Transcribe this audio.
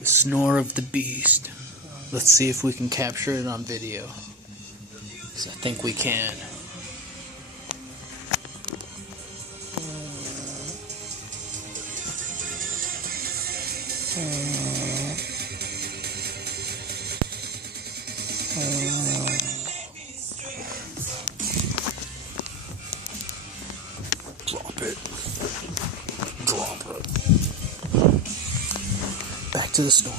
The snore of the beast. Let's see if we can capture it on video. 'Cause I think we can. Drop it. Drop it. Back to the storm.